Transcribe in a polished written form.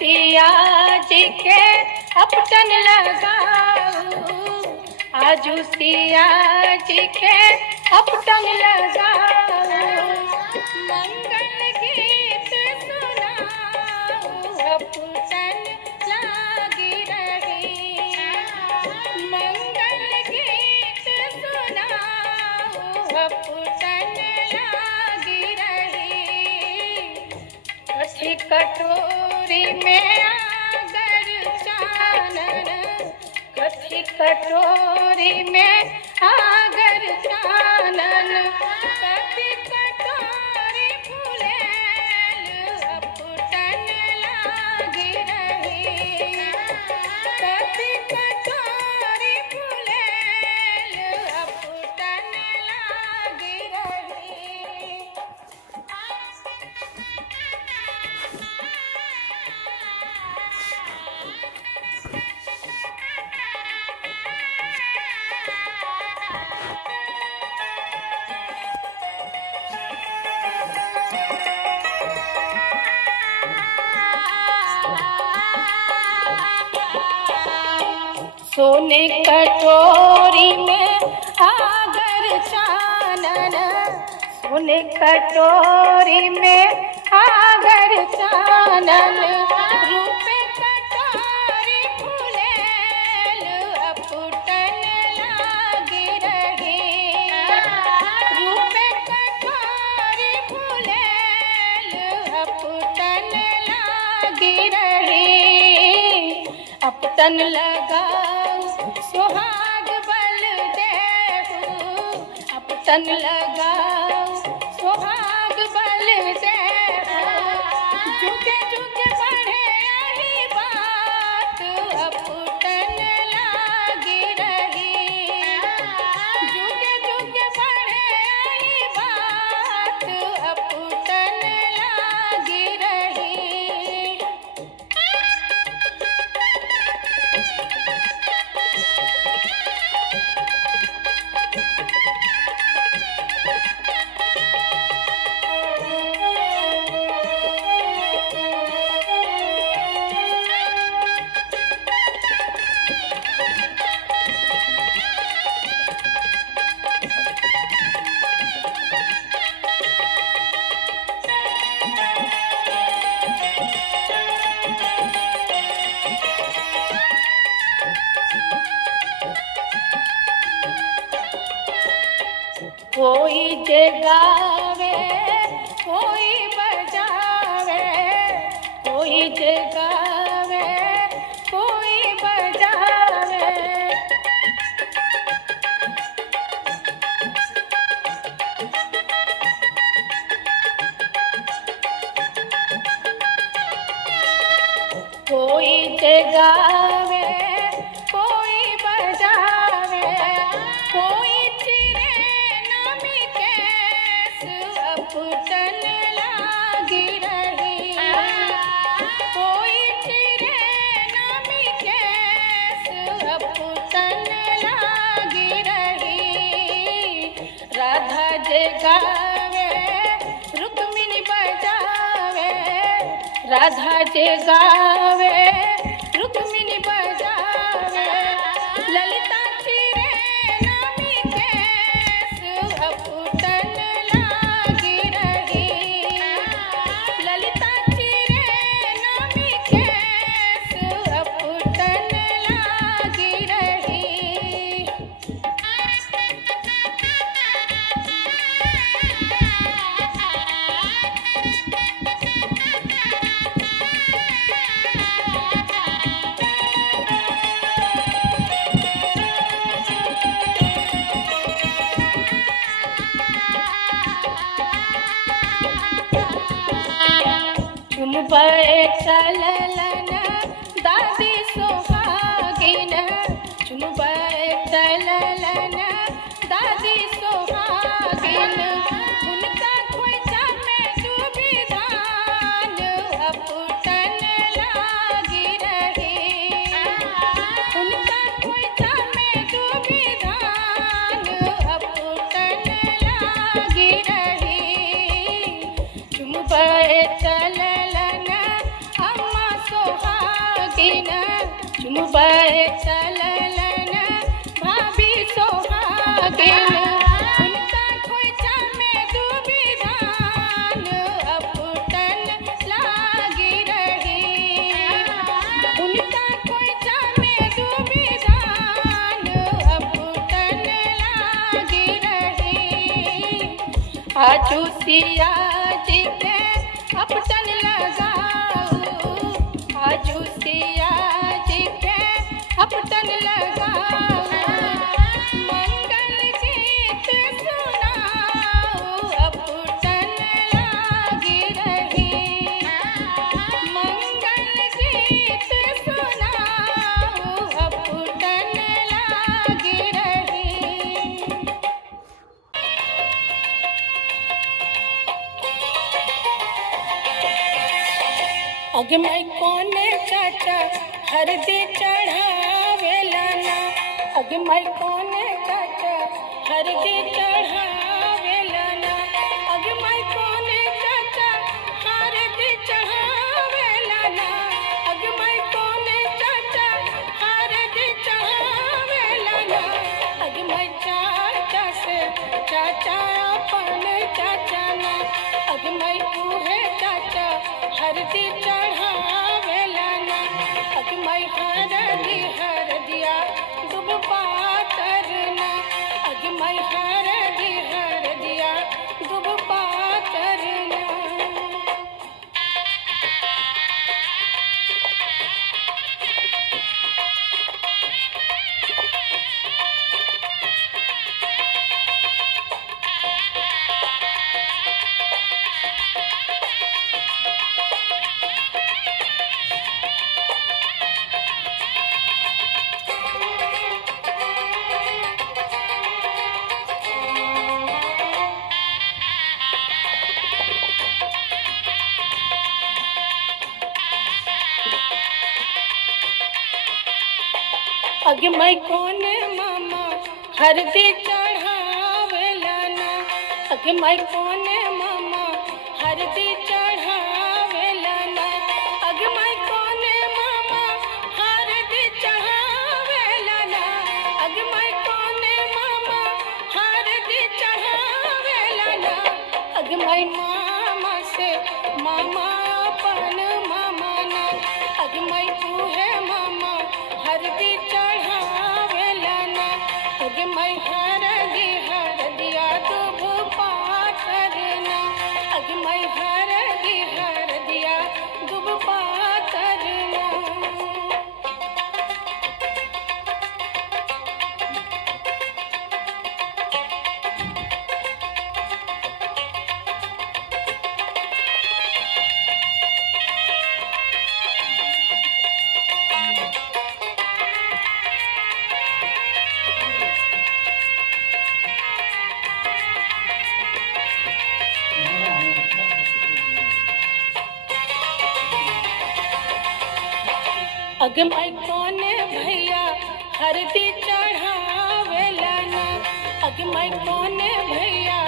सिया जी के अपटन लगाऊ, आजू सिया जी के अपटन लगाऊ। मंगल गीत सुनाऊ, अपटन लागी रही। मंगल गीत सुनाऊ, अपटन लागी रही। कथी कटोरी में आगर चानन, कथी कटोरी में आगर चानन। कथी कटोरी फुलेल, अपटन लागी रही। कथी कटोरी फुलेल, अपटन लागी रही। सोने कटोरी में आगर चानन, सोने कटोरी में आगर चानन। रूपे कटोरी फुलेल, अपटन लागी रही। रूपे कटोरी फुलेल, अपटन लागी रही। अपटन लगाऊ सुहाग बल देहु, अपटन लगाऊ सुहाग बल देहु। जुगे जुगे बढ़े यही बात, अपटन लागी रही। जुगे जुगे बढ़े यही बात, अपटन लागी रही। कोई जगावे कोई बजावे, कोई जगावे कोई बजावे। कोई जगावे कोई बजावे, कोई अपटन लागी रही। कोई चिरे नामी केस, अपटन लागी रही। राधा जगावे रुक्मिणी बजावे, राधा जगावे रुक्मिणी बजावे। ललिता चिरे नामी केस, अपटन लागी रही। ललिता चिरे नामी केस, अपटन लागी रही। चललन दादी सोहागिन, चललन दादी सोहागिन। उनका खोइचा में डूबी धान, अपटन लागी रही। उनका खोइचा में डूबी धान, अपटन लागी रही। चललन अम्मा झुमबाए चललन भाभी सोहागिन उनका खोइचा में डूबी धान अफुटन लागी रही उनका खोइचा में डूबी धान अफुटन लागी रही आजू सिया जी के अपटन लगाऊ आजू सिया जी के अपटन लगाऊ मंगल गीत सुनाऊ अपटन लागी रही मंगल गीत सुनाऊ अपटन लागी रही अगे मैं कोने चाचा हरदी चढ़ावेला ना अगे मैं कोने चाचा हरदी चढ़ावेला ना अगे मैं कोने चाचा हरदी चढ़ावेला ना अगे मैं कोने चाचा हरदी चढ़ावेला ना अगे मैं चाचा से चाचा अपन चाचा ना अगे मैं तूहे चाचा हरदी चढ़ावेला ना अग मैं हरदिया दुब पातरना अग मैं हरदिया दुब पातरना अग मैं कौन मामा हरदी चढ़ावेला ना अग मैं कौन मामा हरदी चढ़ावेला ना अग मैं कौन मामा हरदी चढ़ावेला ना अग मैं कौन मामा हरदी चढ़ावेला ना अग मैं मामा से मामा अपन मामा ना अग मैं तू है मामा हरदी चढ़ावेला ना अग मैं हरदिया दुब पातरना अग मैं हरदिया दुब पातरना अग मैं कौन भैया हरदी चढ़ावेला ना अग मैं कौन भैया